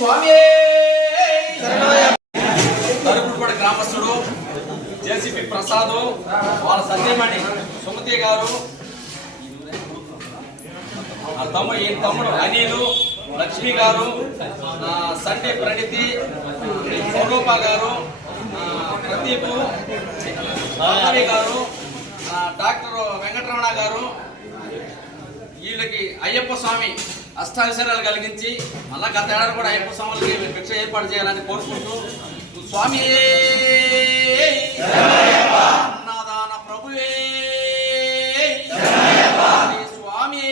స్వామి తరుగుడుపడి గ్రామస్తుడు JCP Prasad వాళ్ళ సత్యమణి సుమతి గారు తమ్ముడు అనిలు లక్ష్మి గారు సండే ప్రణితి స్వరూప గారు ప్రదీప్ గారు డాక్టర్ వెంకటరమణ గారు వీళ్ళకి అయ్యప్ప స్వామి అష్టావిషయాలు కలిగించి మళ్ళా గత ఏడాది కూడా అయ్యప్ప స్వాములకి భిక్ష ఏర్పాటు చేయాలని కోరుకుంటూ స్వామి అన్నదాన ప్రభువే స్వామి